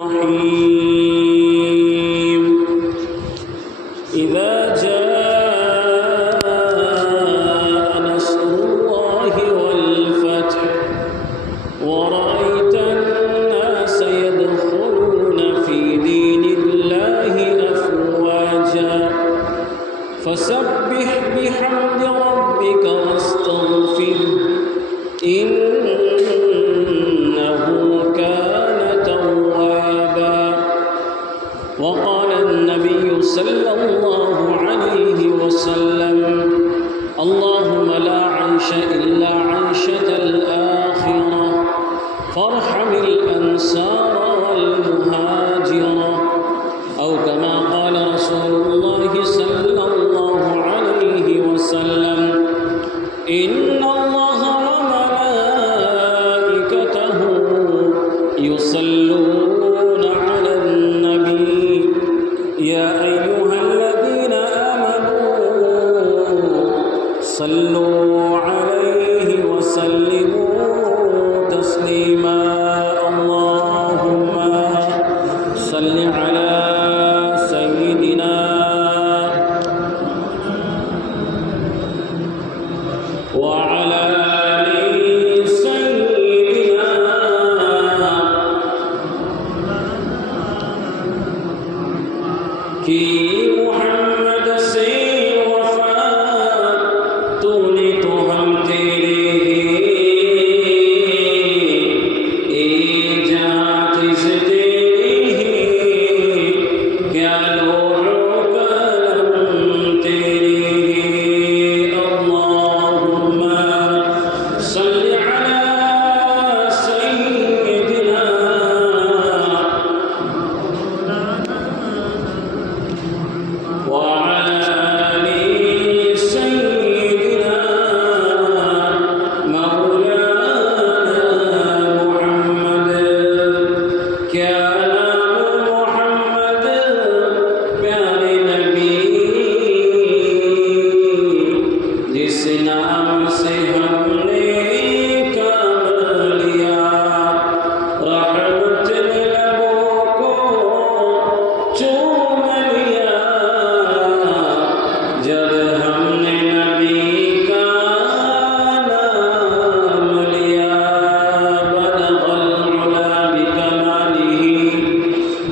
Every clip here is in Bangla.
الرحيم إذا جاء نصر الله والفتح ورأيت الناس يدخلون في دين الله أفواجا فسبح بحمد ربك واستغفره إنه كان توابا. وقال النبي صلى الله عليه وسلم اللهم لا عيش إلا عيشة الآخرة فارحم الأنصار والمهاجرة أو كما قال رسول الله صلى الله عليه وسلم إن الله وملائكته يصلون على النبي يا أيها الذين آمنوا صلوا عليه وسلموا تسليما. اللهم صل على سيدنا وعلى آل سيدنا कि मोहम्मद से वफा तूने तो हम तेरे जात से तेरे क्या लोड़ो कलम तेरे। अल्लाहुम्मा सल्लि अला सय्यिदिना وعلى آل سيدنا مولانا محمد क्या नाम मोहम्मद प्यारे नबी जिस नाम से हमने काम लिया रहमत ने लबों को चूम लिया जब हमने नबी का नाम लिया। बलगल उला बिकमालिही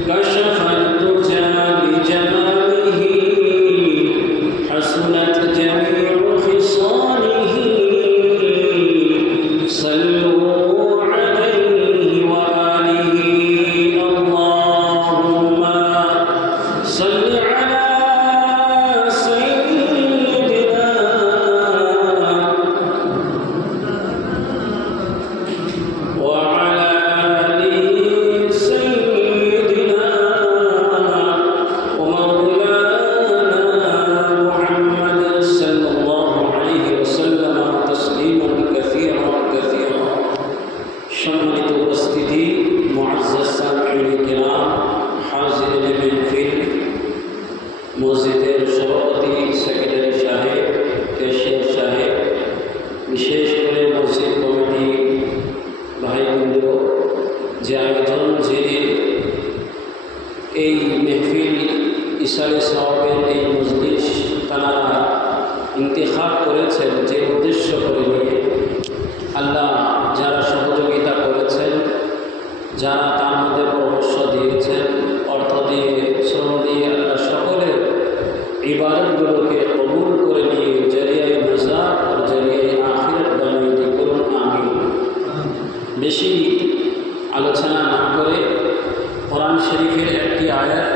कशफत तुजा बिजमालिही हसनत जमीउ खिसालिही सल्लू अलैहि व आलिही। अल्लाहुम्मा सल्लि अला सय्यिदिना وعلى آل سيدنا ومولانا محمد صلى الله عليه وسلم تسليما كثيرا كثيرا। সম্মানিত উপস্থিতি, মুআজ্জাজ সামিঈন কিরাম, হাজিরিন মাহফিল, মসজিদের সভাপতি, সেক্রেটারি সাহেব, ক্যাশিয়ার সাহেব, বিশেষ করে মসজিদ কমিটি ভাইবৃন্দ, যে আয়োজন যিনি এই মেহফিল ইশারে সওয়াবের এই মজলিস তারা ইন্তেখাব করেছেন, যে উদ্দেশ্য করে নিয়ে আল্লাহ যারা সহযোগিতা করেছেন, যারা তার মধ্যে পরামর্শ দিয়েছেন, অর্থ দিয়ে, শ্রম দিয়ে, আল্লাহ সকলের ইবাদতগুলোকে কবুল করে নিয়ে জরিয়ায়ে নাজাত আর জরিয়ায়ে আখিরাত বানিয়ে দিয়ে করুন আমিন। বেশি আলোচনা না করে কোরআন শরীফের একটি আয়াত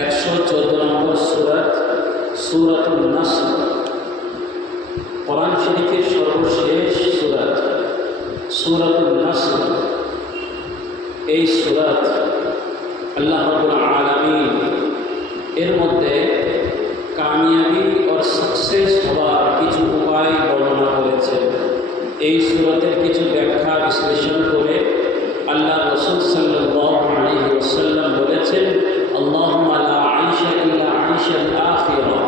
114 নম্বর সূরাত সূরাতুন নাসর, কোরআন শরীফের সর্বশেষ সূরাত সূরাতুন নাসর। এই সূরাত আল্লাহ রাব্বুল আলামিন এর মধ্যে কামিয়াবি ও সাকসেস হওয়ার কিছু উপায় বর্ণনা করেছেন। এই সূরাতের কিছু ব্যাখ্যা বিশ্লেষণ করে আল্লাহ রাসূল সাল্লাল্লাহু আলাইহি ওয়াসাল্লাম বলেছেন আল্লাহুম্মা লা আইশা ইল্লা আইশাল আখিরা।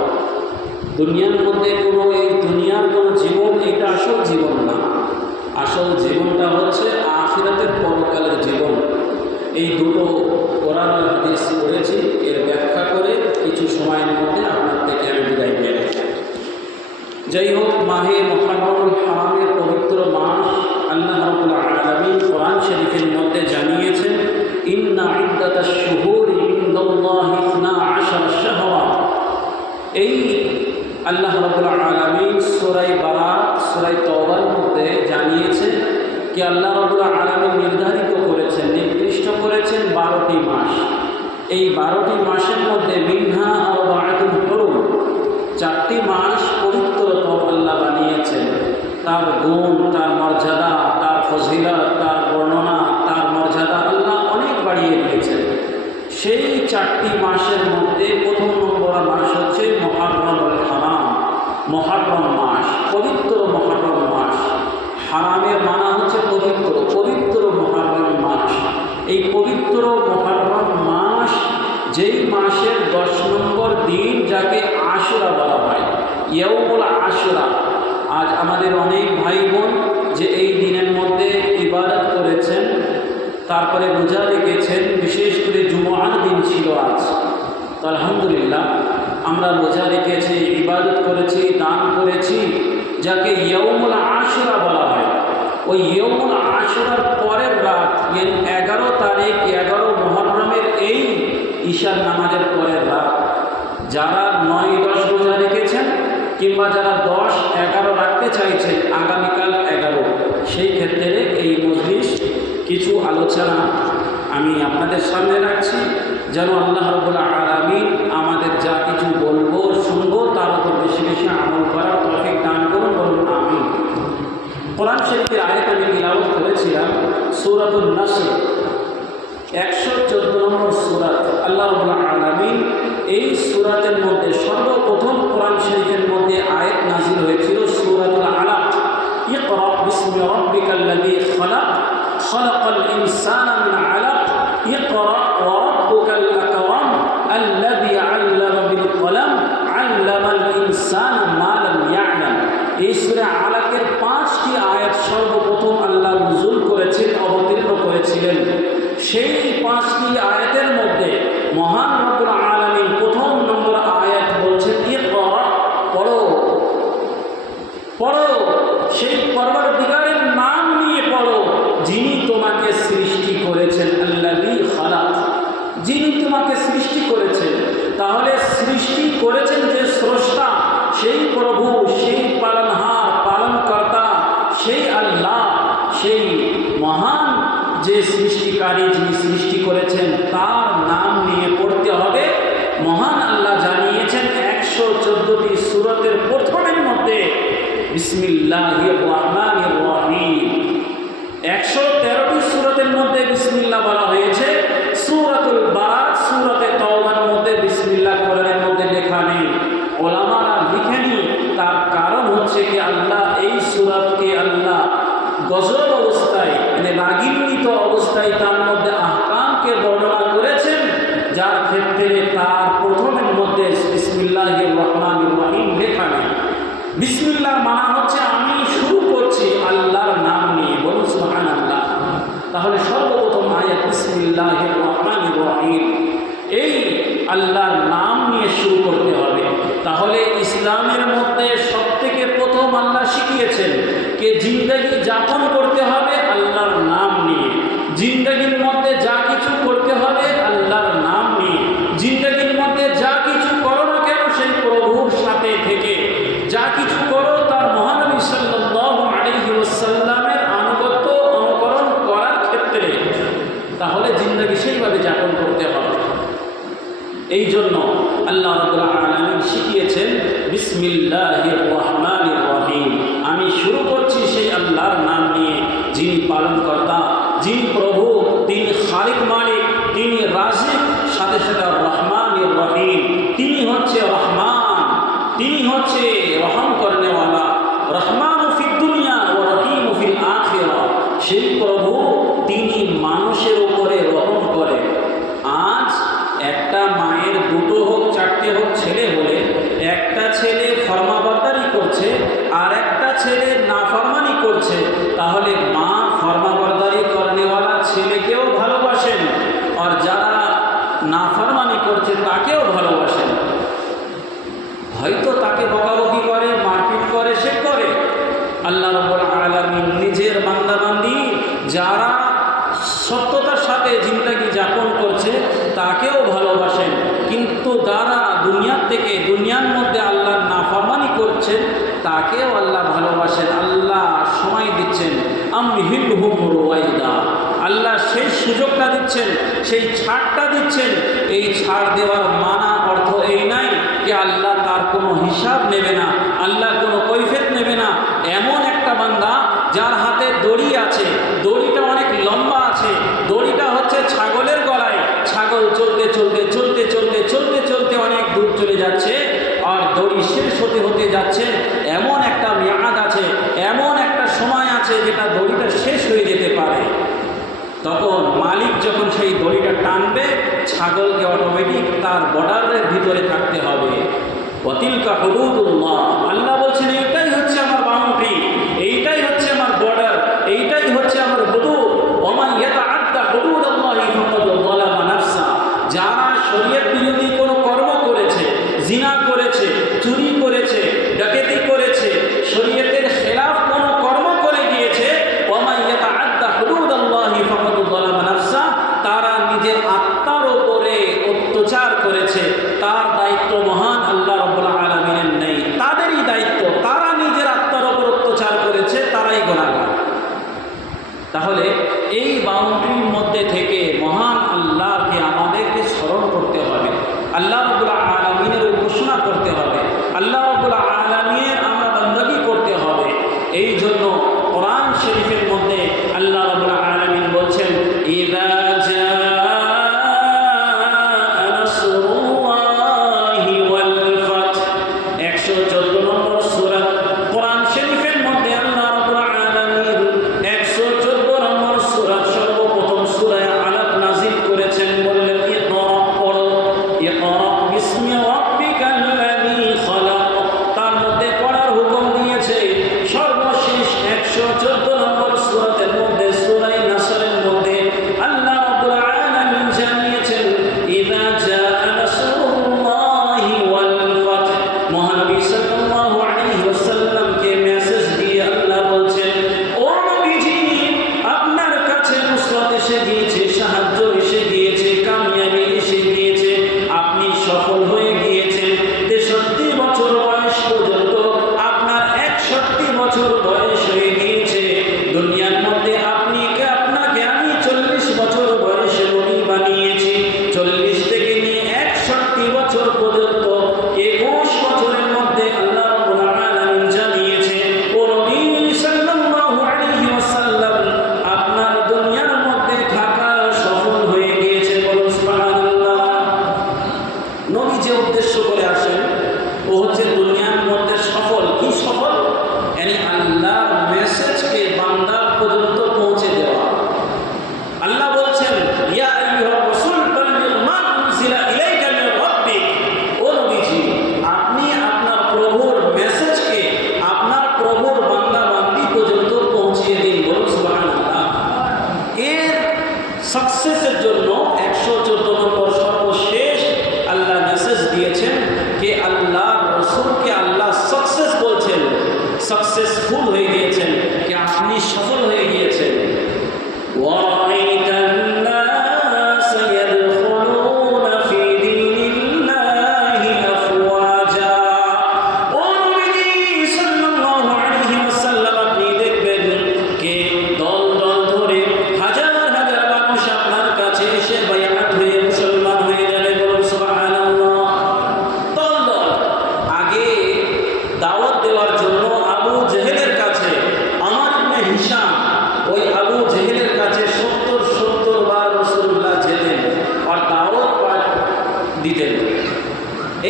দুনিয়ার মধ্যে কোনো এই দুনিয়ার কোনো জীবন এটা আসল জীবন না, আসল জীবনটা হচ্ছে আখিরাতের পরকালের জীবন। এই দুটো কোরআন আর হাদিস পড়েছি, এর ব্যাখ্যা করে কিছু সময়ের মধ্যে আপনার থেকে আমি বিদায় নিয়ে নেব। যাই হোক, মাহে মুহররমুল হারামের পবিত্র মাস আল্লাহ রাব্বুল আলামিন কোরআন শরীফের মধ্যে জানিয়েছেন, ইন্না ইদ্দাতাশ শুহুরি ইনদাল্লাহি 12 শাহরা। এই আল্লাহ রাব্বুল আলামিন সূরা বারাত, সূরা তাওবার মধ্যে জানিয়েছেন কি আল্লাহ রাব্বুল আলামিন নির্ধারিত করেছেন, নির্দিষ্ট করেছেন 12টি মাস। এই 12টি মাসের মধ্যে মিনহা আরবাআতুন হুরুম, 4টি মাস পবিত্রতম আল্লাহ বানিয়েছেন। তার গুণ, তার মর্যাদা, তার ফজিলত, তার বর্ণনা, তার মর্যাদা আল্লাহ অনেক বাড়িয়ে দিয়েছেন। সেই 4টি মাসের মধ্যে প্রথম নম্বর মাস হচ্ছে মুহররমুল হারাম, মুহররম মাস, পবিত্র মুহররম মাস। হারামের মানা হচ্ছে পবিত্র, পবিত্র মুহররম মাস। এই পবিত্র মুহররম মাস, যেই মাসের 10 নম্বর দিন যাকে আশুরা বলা হয়, ইয়াউমুল আশুরা। আজ আমাদের অনেক ভাই বোন যে এই দিনের মধ্যে ইবাদত করেছেন, তারপরে রোজা রেখেছেন, বিশেষ করে জুমআর দিন ছিল আজ, তো আলহামদুলিল্লাহ আমরা রোজা রেখেছি, ইবাদত করেছি, দান করেছি, যাকে ইয়াউমুল আশুরা বলা হয়। ওই ইয়াউমুল আশুরার পরের রাত, 11 তারিখ, 11 মুহররমের এই ঈশার নামাজের পরের রাত, যারা 9-10 রোজা রেখেছেন কিংবা যারা 10-11 রাখতে চাইছেন, আগামীকাল 11, সেই ক্ষেত্রে এই মজলিস কিছু আলোচনা আমি আপনাদের সামনে রাখছি, যেন আল্লাহ রাব্বুল আলামিন আমাদের যা কিছু বলবো শুনবো তার উপর বেশি বেশি আমল করার তৌফিক দান করুন, বলুন আমিন। কোরআন শরীফের আয়াত আমি তিলাওয়াত করেছিলাম, সূরাতুন নাসর, 114 নম্বর সূরা। আল্লাহ রাব্বুল আলামিন এই সূরাতের মধ্যে সর্বপ্রথম কোরআন শরীফের মধ্যে আয়াত নাযিল হয়েছিল সূরাতুল আলাক, ইকরা বিসমি রাব্বিকাল্লাযী খালাক, খালাকাল ইনসানা মিন আলাক, ইকরা ওয়া রাব্বুকাল আকরাম আল্লাযী আল্লামা বিল কলম, আল্লামাল ইনসানা মা লাম ইয়ালাম। এই সূরা আলাকের 5টি আয়াত সর্বপ্রথম আল্লাহ নজুল করেছেন, অবতীর্ণ করেছিলেন। সেই 5টি আয়াতের মধ্যে মহান রব্বুল আলামিন প্রথম নম্বর আয়াত বলছেন, ইকরা, পড়ো, পড়ো, সেই পরওয়ারদিগারের নাম নিয়ে পড়ো, যিনি তোমাকে সৃষ্টি করেছেন, আল্লাযী খালাক, যিনি তোমাকে সৃষ্টি করেছেন। তাহলে সৃষ্টি করেছেন যে স্রষ্টা, সেই প্রভু, সেই পালনহার, পালনকর্তা, সেই আল্লাহ, সেই মহান যে সৃষ্টিকারী, যিনি সৃষ্টি করেছেন, তার নাম নিয়ে পড়তে হবে। মহান আল্লাহ জানিয়েছেন 114টি সূরাতের প্রথমের মধ্যে বিসমিল্লাহির রহমানির রহিম। 113টি সূরাতের মধ্যে বিসমিল্লাহ বলা হয়েছে। সূরাতুল বারাত, সূরাতে তাওবার মধ্যে বিসমিল্লাহ কোরআনের মধ্যে লেখা নেই, ওলামারা লিখেনি। তার কারণ হচ্ছে কি আল্লাহ এই সূরাতকে আল্লাহ গজব অবস্থায়, মানে রাগিন্বিত অবস্থায় তার মধ্যে আহকামকে বর্ণনা করেছেন, যার ক্ষেত্রে তার প্রথমের মধ্যে বিসমিল্লাহির রহমানির রহিম লেখা নেই। বিসমিল্লাহ মানা হচ্ছে আমি শুরু করছি আল্লাহর নাম নিয়ে, বলুন সুবহানাল্লাহ। তাহলে সর্বপ্রথম আয়াত বিসমিল্লাহির রহমানির রহিম, এই আল্লাহর নাম নিয়ে শুরু করতে হবে। তাহলে ইসলামের মধ্যে সবথেকে প্রথম আল্লাহ শিখিয়েছেন যে জিন্দেগি যাপন করতে হবে আল্লাহর নাম নিয়ে, জিন্দেগির মধ্যে যা কিছু করতে হবে আল্লাহর নাম নিয়ে, জিন্দেগির মধ্যে যা কিছু করো না কেন সেই প্রভুর সাথে থেকে, যা কিছু করো তার মহানবী সাল্লাল্লাহু আলাইহি ওয়াসাল্লামের আনুগত্য অনুকরণ করার ক্ষেত্রে, তাহলে জিন্দেগি সেইভাবে যাপন করতে হবে। এই জন্য আল্লাহ রাব্বুল আলামিন শিখিয়েছেন বিসমিল্লাহির রহমানির রহিম, আমি শুরু করছি সেই আল্লাহর নাম নিয়ে, যিনি পালনকর্তা, যিনি প্রভু, তিনি খালিক মালিক, তিনি রাজিক, সাথে সাথে রহমানির রহিম, তিনি হচ্ছে রহমান, তিনি হচ্ছে রহম করনেওয়ালা, রহমান ফিদ দুনিয়া ও রহিম ফিল আখিরা। সেই প্রভু তিনি মানুষের উপরে রহম করে। আজ একটা মায়ের 2 হোক 4টে হোক ছেলে হলে, একটা ছেলে ফরমাবরদারি করছে আর একটা ছেলে নাফরমানি করছে, তাহলে মা ফরমাবরদারি করনেওয়ালা ছেলেকেও ভালোবাসেন নাফরমানি করছে তাকেও ভালোবাসেন। হয়তো তাকে বকাবকি করে, মারপিট করে, সে করে। আল্লাহ রাব্বুল আলামিন নিজের বান্দাবান্দি যারা সত্যতার সাথে জিন্দেগি যাপন করছে তাকেও ভালোবাসেন, কিন্তু যারা দুনিয়ার মধ্যে আল্লাহর নাফরমানি করছে তাকেও আল্লাহ ভালোবাসেন। আল্লাহ সময় দিচ্ছেন, আমহিলহুম রুওয়াইদা, আল্লাহ সেই সুযোগটা দিচ্ছেন, সেই ছাড়টা দিচ্ছেন। এই ছাড় দেওয়ার মানা অর্থ এই নাই যে আল্লাহ তার কোনো হিসাব নেবে না, আল্লাহ কোনো কৈফিয়ত নেবে না। এমন একটা বান্দা যার হাতে দড়ি আছে, দড়িটা অনেক লম্বা আছে, দড়িটা হচ্ছে ছাগলের গলায়, ছাগল চলতে চলতে চলতে চলতে চলতে চলতে অনেক দূর চলে যাচ্ছে, আর দড়ি শেষ হতে হতে যাচ্ছে। এমন একটা মেয়াদ আছে, এমন একটা সময় আছে যেটা দড়িটা শেষ হয়ে যেতে পারে। তখন মালিক যখন সেই দড়িটা টানবে, ছাগলকে অটোমেটিক তার বর্ডারের ভিতরে থাকতে হবে। ওয়াতিলকা হুদুদুল্লাহ, আল্লাহ বলছেন এইটাই হচ্ছে আমার বাউন্ডারি, এইটাই হচ্ছে আমার বর্ডার, এইটাই হচ্ছে আমার হুদুদ। ওমান ইয়াতাআদ্দা হুদুদাল্লাহি ফাকাদ যালামা নাফসা, যারা শরীয়ত বিরোধী কোনো কর্ম করেছে, জিনা করেছে, চুরি করেছে, ডাকাতি করেছে, শরীয়তের খেলাফ কোনো কর্ম করে গিয়েছে, ওমান ইয়াতাআদ্দা হুদুদাল্লাহি ফাকাদ যালামা নাফসা, তারা নিজের আত্মার উপরে অত্যাচার করেছে। তার দায়িত্ব মহান আল্লাহ রাব্বুল আলামিনের নেই, তাদেরই দায়িত্ব। তারা নিজের আত্মার উপর অত্যাচার করেছে, তারাই গুনাহগার। তাহলে এই বাউন্ডারির মধ্যে থেকে মহান আল্লাহকে আমাদেরকে স্মরণ করতে হবে, আল্লাহ রাব্বুল আলামিনের উপাসনা করতে হবে, আল্লাহ রাব্বুল আলামিনের আমরা বندگی করতে হবে। এই জন্য কোরআন শরীফের মধ্যে আল্লাহ রাব্বুল আলামিন বলছেন, ইযা সাকসেসের জন্য 114 নম্বর সর্বশেষ আল্লাহ মেসেজ দিয়েছেন যে আল্লাহ রসুলকে আল্লাহ সাকসেস বলছেন, সাকসেসফুল হয়ে গিয়েছেন, যে আপনি সফল হয়ে গিয়েছেন।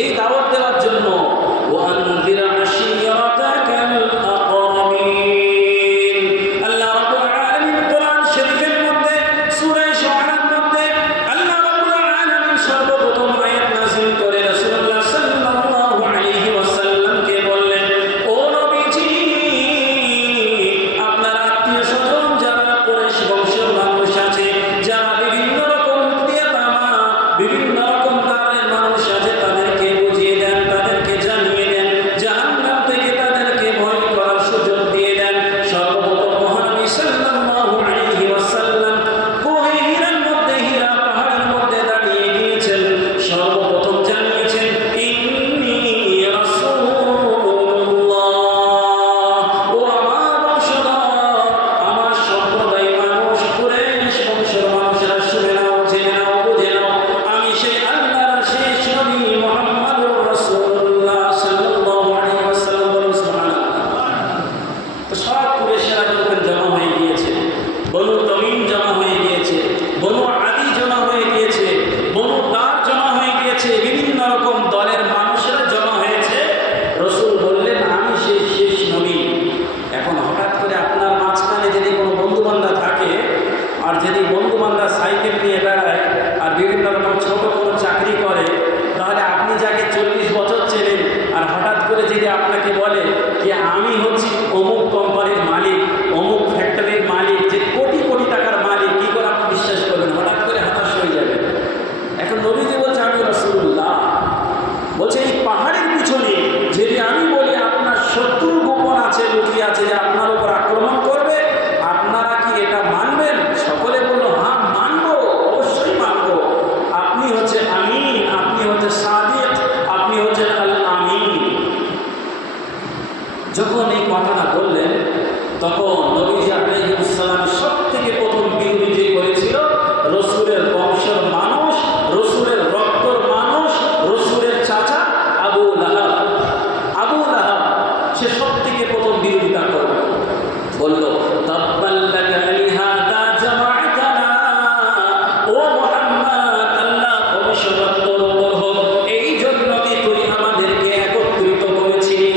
এই দাওয়াত দেওয়ার জন্য আল্লাহ রাব্বুল আলামিন কোরআন শরীফের মধ্যে সূরা শুআরার মধ্যে আল্লাহ রাব্বুল আলামিন সর্বপ্রথম আয়াত নাযিল করে রাসূলুল্লাহ সাল্লাল্লাহু আলাইহি ওয়াসাল্লামকে বললেন, ও নবীজি, আপনার আত্মীয়-স্বজন যারা কুরাইশ বংশের মানুষ আছে, যারা বিভিন্ন রকম বিভিন্ন রকম তারের মানুষ আছে, তাদেরকে বুঝিয়ে দেন, তাদেরকে জানিয়ে দেন, জাহান্নাম থেকে তাদেরকে ভয় করার সুযোগ দিয়ে দেন। সর্বপ্রথম মহানবী সাল্লাল্লাহু আলাইহি ওয়াসাল্লাম কোহে হীরার মধ্যে, হীরা পাহাড়ের মধ্যে দাঁড়িয়ে গিয়েছেন। সর্বপ্রথম জানিয়েছেন ইন্নী রাসূলুল্লাহ, ও আমার বংশধর, আমার সম্প্রদায় মানুষ, কুরাইশ বংশের মানুষেরা শুনে নাও, জেনে নাও, বুঝে নাও, আমি সেই আল্লাহর শেষ নবী মুহাম্মদুর রাসূলুল্লাহ সাল্লাল্লাহু আলাইহি ওয়াসাল্লাম। সুবহানাল্লাহ। তো সব কুরাইশরা যখন জমা হয়ে গিয়েছে, বনু তামিম জমা হয়ে গিয়েছে, বনু আদি জমা হয়ে গিয়েছে, বনু দার জমা হয়ে গিয়েছে, বিভিন্ন রকম দলের মানুষেরা জমা হয়েছে। রাসূল বললেন আমি সেই শেষ নবী। এখন হঠাৎ করে আপনার মাঝখানে যদি কোনো বন্ধু-বান্ধব থাকে, আর যদি বন্ধু-বান্ধব সাইকেল নিয়ে বেড়ায় আর বিভিন্ন রকম ছোট কোনো চাকরি করে, তাহলে আপনি যাকে 40 বছর চেনেন, আর হঠাৎ করে যদি আপনাকে বলে যে আমি হচ্ছি অমুক কোম্পানির মালিক, অমুক ফ্যাক্টরির মালিক, যে কোটি কোটি টাকার মালিক, কী করে আপনি বিশ্বাস করবেন? হঠাৎ করে হতাশ হয়ে যাবেন। এখন নবীজি বলছে আমি রাসূলুল্লাহ। বলছে এই পাহাড়ের পিছনে যদি আমি বলি আপনার শত্রু গোপন আছে, লুকিয়ে আছে, যে আপনার উপর আক্রমণ করবে, আপনারা কি এটা মানবেন? সকলে বলল হ্যাঁ মানবো, অবশ্যই মানবো। আপনি হচ্ছে আমিন, আপনি হচ্ছে সাদিক, আপনি হচ্ছে আল আমিন। যখন এই কথাটা বললেন, তখন নবীজি আলাইহিস সালাম সব থেকে প্রথম বিরোধী করেছিল রাসূলের বংশের মানুষ, রাসূলের রক্তর মানুষ, রাসূলের চাচা আবু লাহাব। আবু লাহাব সে সব থেকে প্রথম বিরোধিতা করল, বলল তাব্বাল্লাকা লিহাযা জামা'তানা, ও মুহাম্মদ, আল্লাহ ভবিষ্যৎ তোর উপর হোক, এই জন্য কি তুই আমাদেরকে একত্রিত করেছিলি?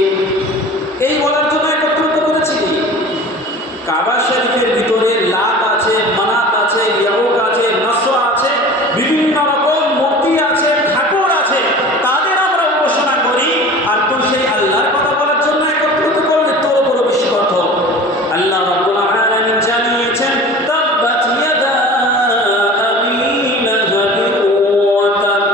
এই বলার জন্য একত্রিত করেছিলি? কাবা শরীফের ভিতরে লাত আছে, মানাত আছে, ইয়াউক আছে, নসর আছে, বিভিন্ন রকম মূর্তি আছে, ঠাকুর আছে, তাদের আমরা উপাসনা করি, আর তুই সেই আল্লাহর কথা বলার জন্য একত্রিত করলে তোর উপর অভিষেক হোক। আল্লাহ রাব্বুল আলামিন জানিয়েছেন তাব্বাত ইয়াদা আবি লাহাবিন ওয়া তাব।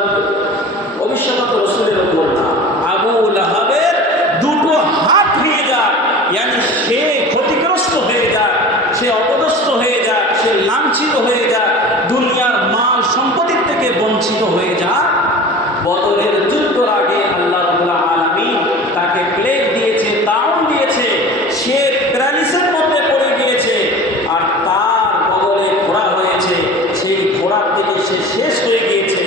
অভিষেক রাসূলের উপর না, আবু লাহাবের দুটো হাত ভেঙে যাক, ইয়ানি সে ক্ষতিগ্রস্ত হয়ে যাক, সে অপদস্থ হয়ে যাক, সে লাঞ্ছিত হয়ে যাক, দুনিয়ার মাল সম্পত্তির থেকে বঞ্চিত হয়ে যাক। বদরের যুদ্ধের আগে আল্লাহ রাব্বুল আলামিন তাকে প্লেগ দিয়েছে, তাউন দিয়েছে, সে প্যারালিসিসের মধ্যে পড়ে গিয়েছে, আর তার বদলে ঘোড়া হয়েছে, সেই ঘোড়ার থেকে সে শেষ হয়ে গিয়েছে।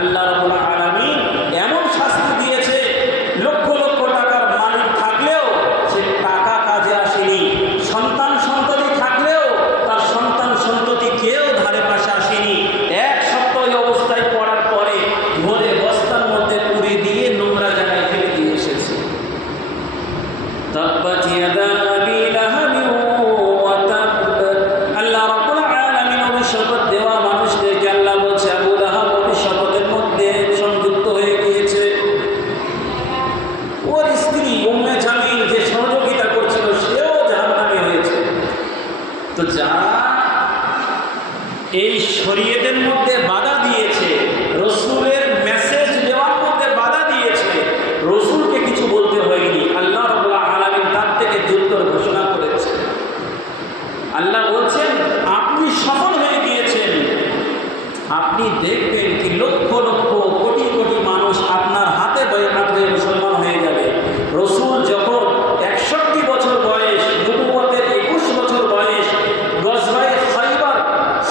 আল্লাহ রাব্বুল আলামিন এমন শাস্তি দিয়েছে, লক্ষ লক্ষ টাকার মালিক থাকলেও সে টাকা কাজে আসেনি, সন্তান সন্ততি থাকলেও তার সন্তান সন্ততি কেউ ধারে পাশে আসেনি। এক সপ্তাহ অবস্থায় পড়ার পরে ভোরে বস্তার মধ্যে পুড়ে দিয়ে নোংরা জায়গায় ফেলে দিয়ে এসেছে। তাব্বাত ইয়াদা আবি লাহাবিন ওয়া তাব। আল্লাহ রাব্বুল আলামিন অভিশাপ দেওয়া মানুষদেরকে আল্লাহ বলছে আবু লাহাব অভিশাপের মধ্যে সংযুক্ত হয়ে গিয়েছে। ওর স্ত্রী উম্মে জামিল যে সহযোগিতা করছিল, সেও জাহান্নামী হয়েছে। তো যারা এই শরীয়তের মধ্যে বাধা দিয়েছে, রাসূলের মেসেজ দেওয়ার মধ্যে বাধা দিয়েছে, রাসূলকে কিছু বলতে হয়নি, আল্লাহ রাব্বুল আলামিন তার থেকে যুদ্ধের ঘোষণা করেছে। আল্লাহ বলছেন আপনি সফল হয়ে গিয়েছেন, আপনি দেখবেন কি লক্ষ লক্ষ কোটি কোটি মানুষ আপনার হাতে বাইআত হয়ে মুসলমান হয়ে যাবে। রাসূল যখন 61 বছর বয়স, নবুয়তের 21 বছর বয়স, গজওয়ায়ে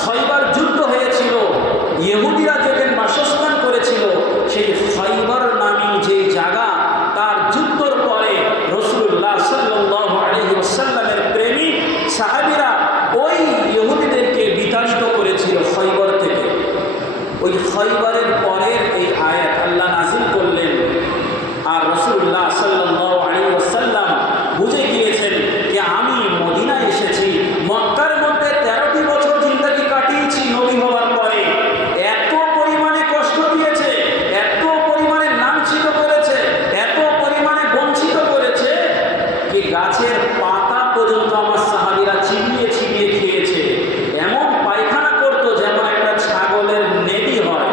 খয়বার যুদ্ধ হয়েছিল, ইহুদিরা যেখানে বাসস্থান করেছিল, সেই খয়বার নামী যে জায়গা, তার যুদ্ধের পরে রাসূলুল্লাহ সাল্লাল্লাহু আলাইহি ওয়াসাল্লামের প্রেমিক সাহাবীরা ওই ইহুদিদেরকে বিতাড়িত করেছিল খয়বার থেকে। ওই খয়বারের পরের এই আয়াত আল্লাহ নাযিল করলেন, আর রাসূলুল্লাহ সাল্লাল্লাহু আলাইহি ওয়াসাল্লাম বুঝে গিয়েছেন যে আমি মদিনায় এসেছি, মক্কার মধ্যে 13টি বছর জিন্দেগি কাটিয়েছি নবী হওয়ার পরে। এত পরিমাণে কষ্ট দিয়েছে, এত পরিমাণে লাঞ্ছিত করেছে, এত পরিমাণে বঞ্চিত করেছে যে গাছের পাতা পর্যন্ত আমার সাহাবীরা ছিনিয়ে ছিনিয়ে খেয়েছে। এমন পায়খানা করতো যেমন একটা ছাগলের নেডি হয়,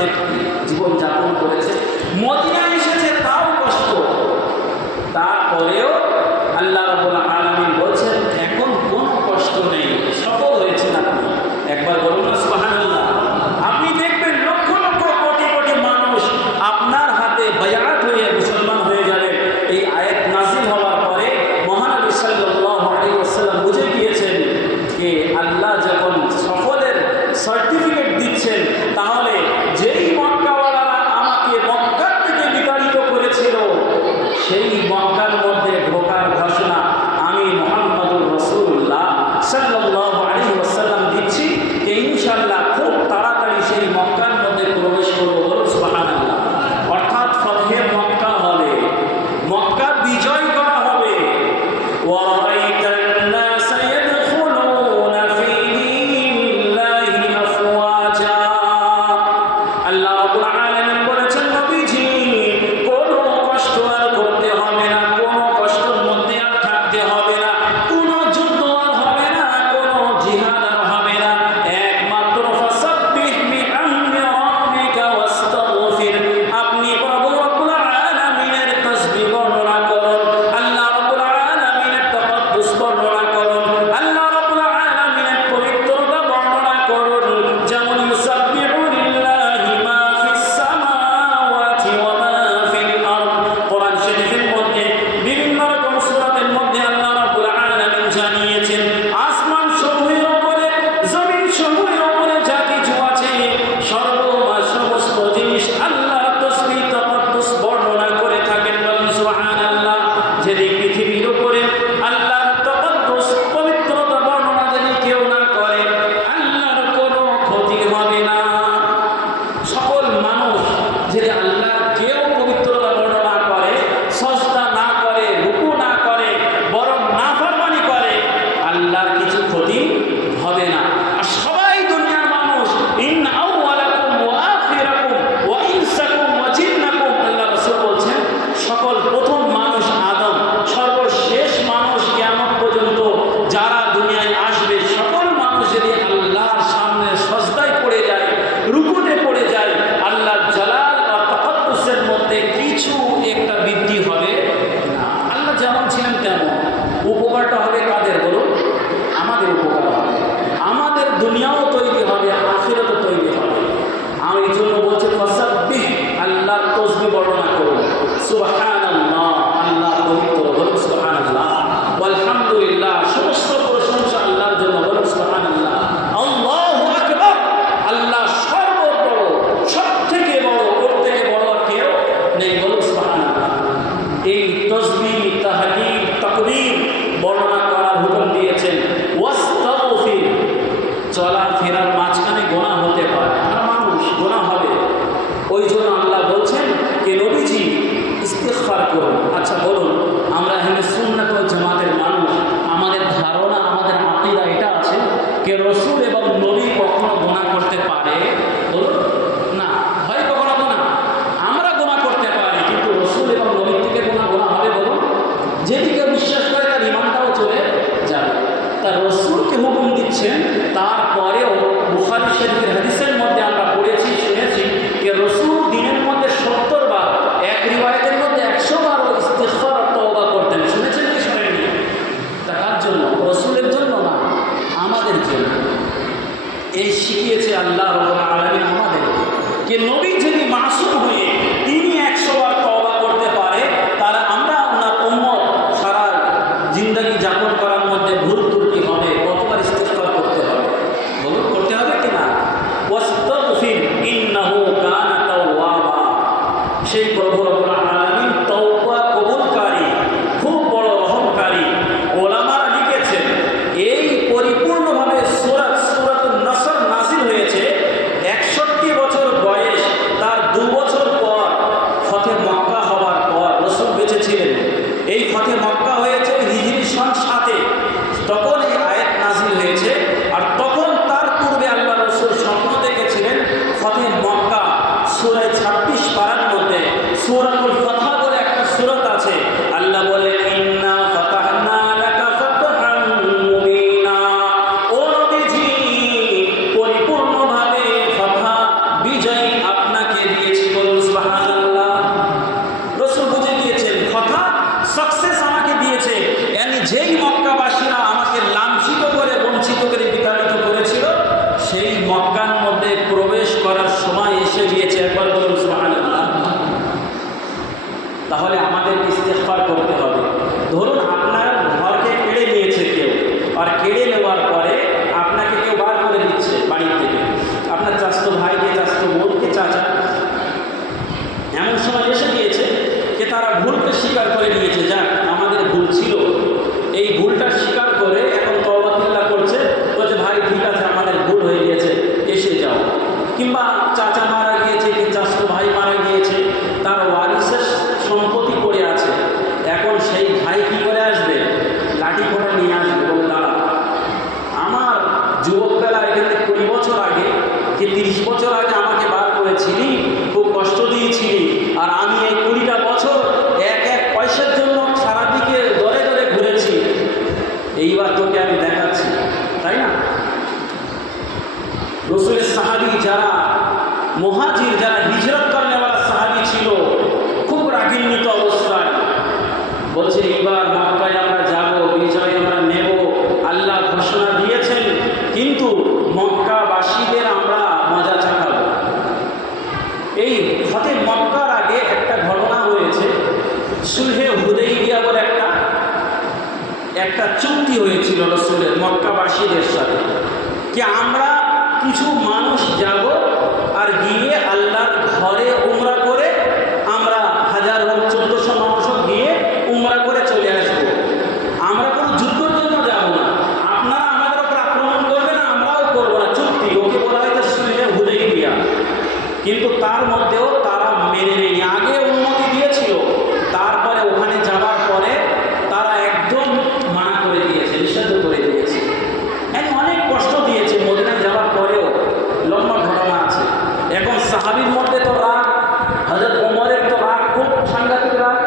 রাস্তাতে জীবনযাপন করেছে, মদিনায় এসেছে তাও কষ্ট, তারপরেও আল্লাহ রাব্বুল আলামিন বলছেন এখন কোনো কষ্ট নেই, সফল হয়েছেন আপনি। একবার বলুন না সুবহানাল্লাহ। আপনি দেখবেন লক্ষ লক্ষ কোটি কোটি মানুষ আপনার হাতে বায়াত হয়ে মুসলমান হয়ে যাবে। এই আয়াত নাযিল হওয়ার পরে মহানবী সাল্লাল্লাহু আলাইহি ওয়াসাল্লাম বুঝে গিয়েছেন যে আল্লাহ যখন সফলের সার্টিফিকেট দিচ্ছেন, তাহলে যেই মক্কাওয়ালারা আমাকে মক্কার থেকে বিতাড়িত করেছিল সেই মক্কার মধ্যে ঢোকার ঘোষণা আমি মুহাম্মদুর রাসূলুল্লাহ সাল্লাল্লাহু আলাইহি ওয়াসাল্লাম দিচ্ছি যে ইনশাআল্লাহ খুব তাড়াতাড়ি সেই মক্কার মধ্যে প্রবেশ করব। বলুন সুবহানাল্লাহ। অর্থাৎ ফতহে মক্কা হবে, মক্কা বিজয় করা হবে। ওয়ারাইতান নাস ইয়াদখুলুনা ফি দীনিল্লাহি আফওয়াজা। আল্লাহ রাব্বুল আলামিন বলেছেন নবীজি কোনো কষ্ট আর করতে হবে না, কোনো কষ্টের মধ্যে আর থাকতে হবে না, কোনো যুদ্ধ আর হবে না, কোনো জিহাদ আর হবে না। একমাত্র ফাসাব্বিহ বিহামদি রাব্বিকা ওয়াস্তাগফির, আপনি প্রভু রব্বুল আলামিনের তাসবিহ বর্ণনা করুন, আল্লাহ রাব্বুল আলামিনের তাকাদ্দুস বর্ণনা করুন, আল্লাহ রাব্বুল আলামিনের পবিত্রতা বর্ণনা করুন। যেমন ইউসাব্বিহু লিল্লাহি মা ফিস সামাওয়াতি ওয়া মা ফিল আরদ। কোরআন শরীফের মধ্যে বিভিন্ন রকম সূরাতের মধ্যে আল্লাহ রাব্বুল আলামিন জানিয়েছেন আসমান সমূহের উপরে, জমিন সমূহের উপরে যা কিছু আছে সমস্ত জিনিস আল্লাহ তাসবিহ তাকাদ্দুস বর্ণনা করে থাকেন। বলেন সুবহানাল্লাহ। যদি পৃথিবীর উপরে আল্লাহর তাকাদ্দুস পবিত্রতা বর্ণনা যদি কেউ না করে আল্লাহর কোনো ক্ষতি হবে না। সকল মানুষ যদি আল্লাহর কেউ পবিত্রতা বর্ণনা করে, সজদা না করে, রুকু না করে, বরং নাফরমানি করে, আল্লাহর কিছু ক্ষতি হবে না। আর সবাই দুনিয়ার মানুষ, ইন আউওয়ালাকুম ওয়া আখিরাকুম ওয়া ইনসাকুম ওয়া জিন্নাকুম, আল্লাহ রাসূল বলছেন সকল প্রথম মানুষ আদম, সর্বশেষ মানুষ কিয়ামত পর্যন্ত যারা দুনিয়ায় আসবে সকল মানুষ যদি আল্লাহর সামনে সজদায় পড়ে যায়, রুকুতে পড়ে যায়, আল্লাহর জালাল আর তাকাদ্দুসের মধ্যে কিছু একটা বৃদ্ধি হবে না। আল্লাহ যেমন ছিলেন তেমন। উপকারটা হবে কাদের বলুন? আমাদের উপকার হবে, আমাদের দুনিয়াও তৈরি হবে, আখিরাতও তৈরি হবে। আমি এই জন্য বলছি ফাসাব্বিহ, আল্লাহর তাসবিহ বর্ণনা করুন। সুবহানাল্লাহ, আল্লাহ পবিত্র। বলুন সুবহানাল্লাহ। আলহামদুলিল্লাহ, সমস্ত প্রশংসা আল্লাহর জন্য। বলুন সুবহানাল্লাহ। আল্লাহু আকবার, আল্লাহ সর্ববড়, সবথেকে বড়, ওর থেকে বড় আর কেউ নেই। বলুন সুবহানাল্লাহ। এই তাসবিহ, তাহলিল, তাকবীর বর্ণনা করার হুকুম দিয়েছেন। ওয়াস্তাগফির, চলাফেরার মাঝখানে গুনাহ হতে পারে, আমরা মানুষ, গুনাহ হবে। ওই জন্য আল্লাহ বলছেন যে নবীজি ইস্তিগফার করুন। আচ্ছা বলুন, আমরা এখানে সুন্নাত ওয়াল জামাতের মানুষ, আমাদের ধারণা, আমাদের আকীদা এটা আছে যে রাসূল এবং নবী কখনো গুনাহ করতে পারে? বলুন না, হয় কখনো গুনাহ। আমরা গুনাহ করতে পারি, কিন্তু রাসূল এবং নবী থেকে গুনাহ হবে? বলুন। যেদিকে বিশ্বাস করে তার ঈমানটাও চলে যাবে। তার রাসূলকে হুকুম দিচ্ছেন, তারপরেও বুখারী শরীফের হাদিসের মধ্যে আমরা পড়েছি, শুনেছি যে রাসূল দিনের মধ্যে 70 বার, এক রিওয়ায়াতের মধ্যে 100 বার ইস্তিগফার আর তওবা করতেন। শুনেছেন কি শোনেননি? তা কার জন্য? রাসূলের জন্য না, আমাদের জন্য। এই শিখিয়েছে আল্লাহ রাব্বুল আলামিন আমাদের যে নবী যদি মাসুম হয়ে তিনি 100 বার তওবা করতে পারে, তারা আমরা ওনার উম্মত সারা জিন্দেগি যাপন করার মধ্যে ভুল ত্রুটি হবে, কতবার ইস্তিগফার করতে হবে? বলুন, করতে হবে কি না? ওয়াস্তাগফির ইন্নাহু কানা তাওয়াবা, সেই প্রভু রব্বুল আলামিন তওবা কবুলকারী, খুব বড় রহমকারী। ওলামারা লিখেছেন এই পরিপূর্ণভাবে সূরাতুন নাসর নাযিল হয়েছে 61 বছর বয়স মক্কার মধ্যে প্রবেশ করার সময় এসে গিয়েছে। একবার বলুন সুবহানাল্লাহ। তাহলে আমাদের ইস্তেগফার করতে হবে। ধরুন আপনার ঘরকে কেড়ে নিয়েছে কেউ, আর কেড়ে নেওয়ার পরে আপনাকে কেউ বার করে দিচ্ছে বাড়ি থেকে, আপনার চাচাতো ভাইকে, চাচাতো বোনকে, চাচা, এমন সময় এসে গিয়েছে যে তারা ভুলকে স্বীকার করে নিয়েছে, যাক আমাদের ভুল ছিল, এই ভুলটা স্বীকার করে এখন তওবা তিল্লা করছে, বলছে ভাই ঠিক আছে আমাদের ভুল হয়ে গিয়েছে এসে যাও। কিংবা চাচা মারা গিয়েছে, কি চাচাতো ভাই মারা গিয়েছে, তার ওয়ারিসের সম্পত্তি পড়ে আছে, এখন সেই ভাই কি করে আসবে? লাঠি ঘোড়া নিয়ে আসবে, বলে দাঁড়া আমার যুবকবেলা এখানে 20 বছর আগে কি 30 বছর আগে আমাকে বার করেছিলি, খুব কষ্ট দিয়েছিলি, আর আমি এই 20টা বছর এক এক পয়সার জন্য সারাদিকে দরে দরে ঘুরেছি, এইবার তোকে আমি দেখাচ্ছি, তাই না? রসুলের সাহাবী যারা মুহাজির, যারা হিজরত করেনেওয়ালা সাহাবী ছিল, খুব রাগান্বিত অবস্থায় বলছে এইবার মক্কায় আমরা যাব, বিজয় আমরা নেব, আল্লাহ ঘোষণা দিয়েছেন, কিন্তু মক্কাবাসীদের আমরা মজা চাকাব। এই ফতে মক্কার আগে একটা ঘটনা হয়েছে, সুলহে হুদাইবিয়া বলে একটা চুক্তি হয়েছিল রসুলের মক্কাবাসীদের সাথে, কি আমরা কিছু মানুষ যাব আর গিয়ে আল্লাহর ঘরে উমরা করে, আমরা 1000 হোক 1400 মানুষ গিয়ে উমরা করে চলে আসবো, আমরা কোনো যুদ্ধের জন্য যাব না, আপনারা আমাদের উপর আক্রমণ করবেন আমরাও করবো না, চুক্তি, ওকে বলা হয়তো সুলহে হুদাইবিয়া। কিন্তু তার মধ্যেও তারা মেনে নেয়নি, আগে অনুমতি দিয়েছিল, তারপরে ওখানে যাওয়ার পরে তারা একদম মানা করে দিয়েছে, নিষিদ্ধ করে দিয়েছে, অনেক কষ্ট দিয়েছে। মদিনায় যাওয়ার পরেও লম্বা ঘটনা আছে। এখন সাহাবীর মধ্যে তো রাগ, হযরত ওমরের তো রাগ, খুব সাংঘাতিক রাগ।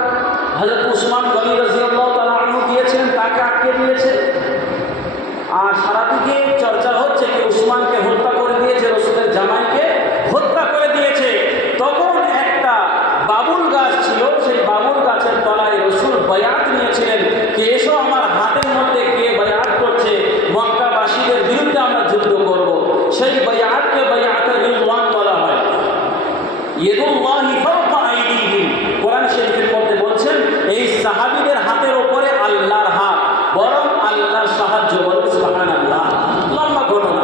হযরত উসমান গনি রাদিয়াল্লাহু তাআলা আনহু গিয়েছিলেন, তাকে আটকে দিয়েছে, আর সারাদিকে চর্চা হচ্ছে যে উসমানকে হত্যা করে দিয়েছে, রসুলের জামাইকে হত্যা করে দিয়েছে। তখন একটা বাবুল গাছ ছিল, সেই বাবুল গাছের তলায় রসুল বায়াত নিয়েছিলেন, কে এসো আমার হাতের মধ্যে কে বায়াত করছে, মক্কাবাসীদের বিরুদ্ধে আমরা যুদ্ধ করব। সেই বায়াতকে বায়াতে রিদওয়ান বলা হয়। ইয়াদুল্লাহি ফাওকা আইদিহিম, কোরআন শরীফের মধ্যে বলছেন এই সাহাবীদের হাতের উপরে আল্লাহর হাত, বরং আল্লাহর সাহায্য, বলুন সুবহানাল্লাহ। লম্বা ঘটনা,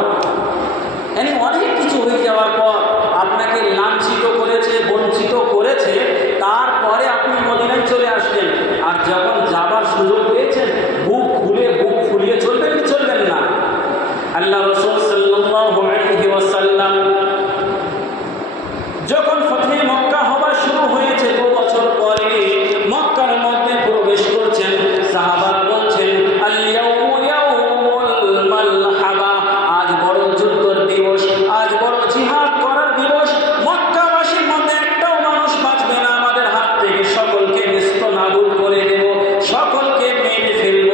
অনেক কিছু হয়ে যাওয়ার পর আপনাকে লাঞ্ছিত করেছে, বঞ্চিত করেছে, তারপরে আপনি মদিনায় চলে আসলেন, আর যখন যাবার সুযোগ পেয়েছেন বুক ফুলিয়ে চলবেন কি চলবেন না? আল্লাহ রাসূল সাল্লাল্লাহু আলাইহি ওয়াসাল্লাম যখন ফতহে মক্কা হওয়া শুরু হয়েছে, 2 বছর পরে মক্কার মধ্যে প্রবেশ করছেন, সাহাবারা বলছেন আল ইয়াউমু ইয়াউমুল মালহাবা, আজ বড় যুদ্ধের দিবস, আজ বড় জিহাদ করার দিবস, মক্কাবাসীর মধ্যে একটাও মানুষ বাঁচবে না আমাদের হাত থেকে, সকলকে নেস্তনাবুদ করে দেব, সকলকে মেরে ফেলব,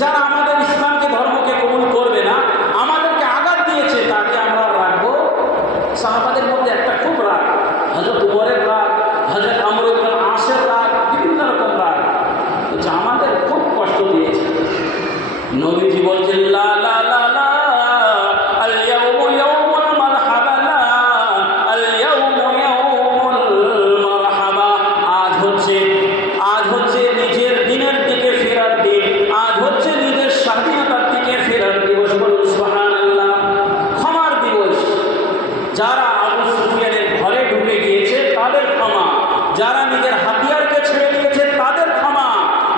যারা আমাদের ইসলামকে ধর্মকে কবুল করবে না, আমাদেরকে আঘাত দিয়েছে, তাকে আমরা রাখবো। সাহাবাদের মধ্যে একটা খুব রাগ, হযরত উমরের রাগ, হযরত আমর ইবনে আসের রাগ, বিভিন্ন রকম রাগ, বলছে আমাদের খুব কষ্ট দিয়েছে। নবীজি বলছেন লা লা লা লা আল ইয়াউমু ইয়াউমুল মারহাবা, লা আল ইয়াউমু ইয়াউমুল মারহাবা, আজ হচ্ছে নিজের দিনের দিকে ফেরার দিন, আজ হচ্ছে নিজের স্বাধীনতার দিকে ফেরার দিবস, বলুন সুবহানাল্লাহ। ক্ষমার দিবস, যারা আবু সুফিয়ানের ঘরে ঢুকে গিয়েছে তাদের ক্ষমা, যারা নিজের হাতিয়ারকে ছেড়ে দিয়েছে তাদের ক্ষমা,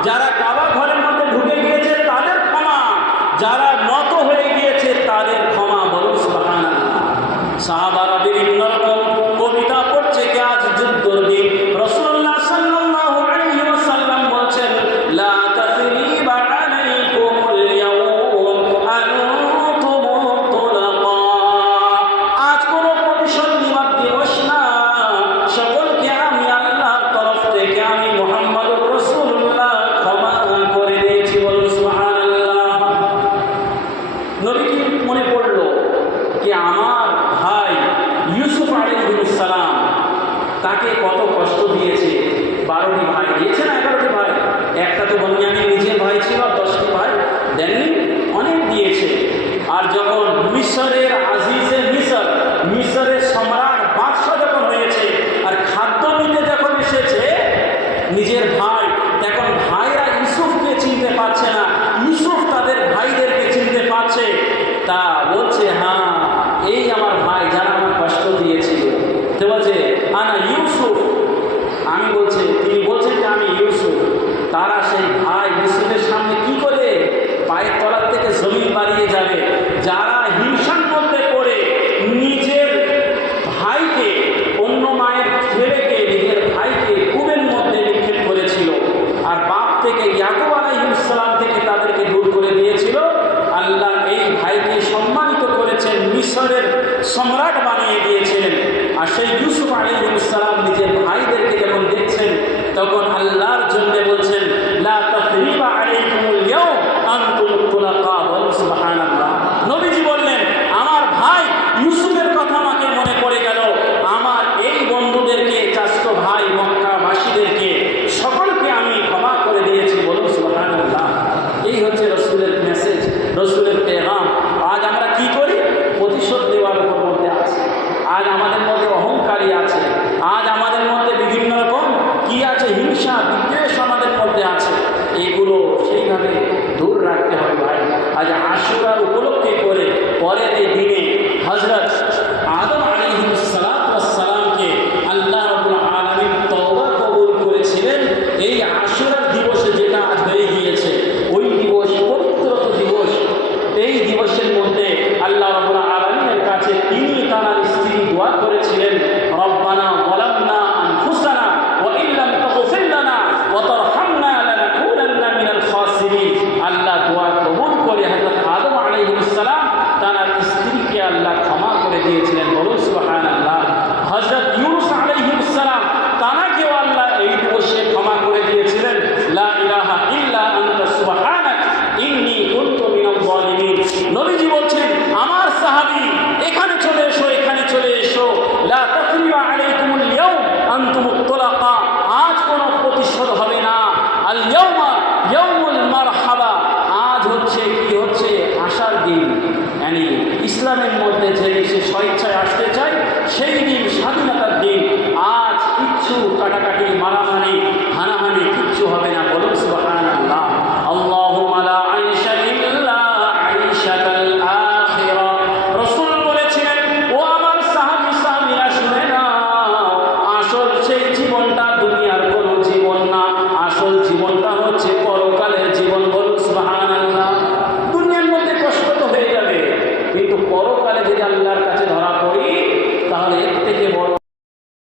যারা কাবা ঘরের মধ্যে ঢুকে গিয়েছে তাদের ক্ষমা, যারা নত হয়ে গিয়েছে তাদের ক্ষমা, বলুন সুবহানাল্লাহ। সাহাবারা বিভিন্ন রকম কবিতা পড়ছে যে আজ যুদ্ধের দিন। রাসূলুল্লাহ সাল্লাল্লাহু আলাইহি ওয়াসাল্লাম বলছেন লা তাসরিবা আলাইকুমুল ইয়াউম আনতুমুত তুলাকা, আজ কোনো প্রতিশোধ নেওয়ার দিবস না, সকলকে আমি আল্লাহর তরফ থেকে আমি মুহাম্মদুর রাসূলুল্লাহ ক্ষমা করে দিয়েছি, বলুন সুবহানাল্লাহ। নবীজি মনে পড়ল কি আমার ভাই ইউসুফ আলাইহিস সালাম, তাকে কত কষ্ট দিয়েছে, 12টি ভাই দিয়েছে না 11টি ভাই, একটা তো বনিয়ামিন নিজের ভাই ছিল, 10টি ভাই দেননি, অনেক দিয়েছে। আর যখন মিশরের আজিজে তারা সেই ভাই ইউসুফের সামনে কি করে পায়ের তলার থেকে জমিন বাড়িয়ে যাবে। যারা হিংসার মধ্যে পড়ে নিজের ভাইকে, অন্য মায়ের ছেলেকে, নিজের ভাইকে কূপের মধ্যে নিক্ষেপ করেছিল, আর বাপ থেকে ইয়াকুব আলাইহিস সালাম থেকে তাদেরকে দূর করে দিয়েছিল, আল্লাহ এই ভাইকে সম্মানিত করেছেন, মিশরের সম্রাট বানিয়ে দিয়েছিলেন। আর সেই ইউসুফ আলাইহিস সালাম নিজের ভাইদেরকে যখন দেখছেন, তখন আল্লাহর জন্য বলছেন, লা তাসরিবা আলাইকুমুল ইয়াওম আনতুম তুলাকা। সুবহানাল্লাহ। নবীজি বললেন, আমার ভাই ইউসুফের কথা আমাকে মনে পড়ে গেল, আমার এই বন্ধুদেরকে, চাচতো ভাই মক্কাবাসীদেরকে সকলকে আমি ক্ষমা করে দিয়েছি। বলুন সুবহানাল্লাহ। এই হচ্ছে রসুলের মেসেজ, রসুলের পেগাম। আজ আমরা কি করি? প্রতিশোধ দেওয়ার মধ্যে আছে, আজ আমাদের মধ্যে অহংকারী আছে, আজ আমাদের মধ্যে বিভিন্ন রকম কি আছে, হিংসা বিদ্বেষ আমাদের মধ্যে আছে। এগুলো সেইভাবে দূর রাখতে হবে ভাই। আজ আশুরার উপলক্ষে করে পরের এই দিনে হযরত আদম আলাইহিস সালামকে আল্লাহ রাব্বুল আলামিন তওবা কবুল করেছিলেন। এই আশুরার দিবসে, যেটা আজ হয়ে গিয়েছে, ওই দিবস পবিত্র দিবস। এই দিবসের মধ্যে আল্লাহ রাব্বুল আলামিনের কাছে তিনি তার স্ত্রী দোয়া করেছিলেন, রব্বানা যালামনা আনফুসানা ওয়া ইল্লাম তাগফির লানা ওয়া তারহামনা লানাকুনান্না মিনাল খাসিরিন। আল্লাহ দোয়া কবুল করে হযরত আদম আলাইহিস সালাম তার স্ত্রীকে আল্লাহ ক্ষমা করে দিয়েছিলেন। বলুন সুবহানাল্লাহ। হযরত ইউনূস আলাইহিস সালাম তানাকেও আল্লাহ এই দিবসে ক্ষমা করে দিয়েছিলেন, লা ইলাহা ইল্লা আনতা সুবহানাক ইন্নী কুনতু মিনাল যালিমিন। নবীজি বলছেন, আমার সাহাবী এখানে চলে এসো, এখানে চলে এসো, লা তাসরিবা আলাইকুমুল ইয়াওম আনতুমুত তুলাকা। আজ কোনো প্রতিশোধ হবে না। আল ইয়াওমা ইয়াউমুল মারহাবা। আজ হচ্ছে কি হচ্ছে? আশার দিন। মানে ইসলামের মধ্যে যে সে স্বেচ্ছায় আসতে চায় সেই দিন, স্বাধীনতার দিন। আজ কিচ্ছু কাটাকাটি, মারামারি, হানাহানি কিচ্ছু হবে না। বলুন সুবহানাল্লাহ। আল্লাহুম্মা লা আইশা ইল্লা আইশাতাল আখিরা। রাসূল বলেছিলেন, ও আমার সাহাবীরা শুনে নাও, আসল সেই জীবনটা দুনিয়ার কোনো জীবন না, আসল জীবনটা হচ্ছে পরকালের জীবন। বলুন সুবহানাল্লাহ। দুনিয়ার মধ্যে কষ্ট তো হয়ে যাবে, কিন্তু পরকালে যদি আল্লাহর কাছে ধরা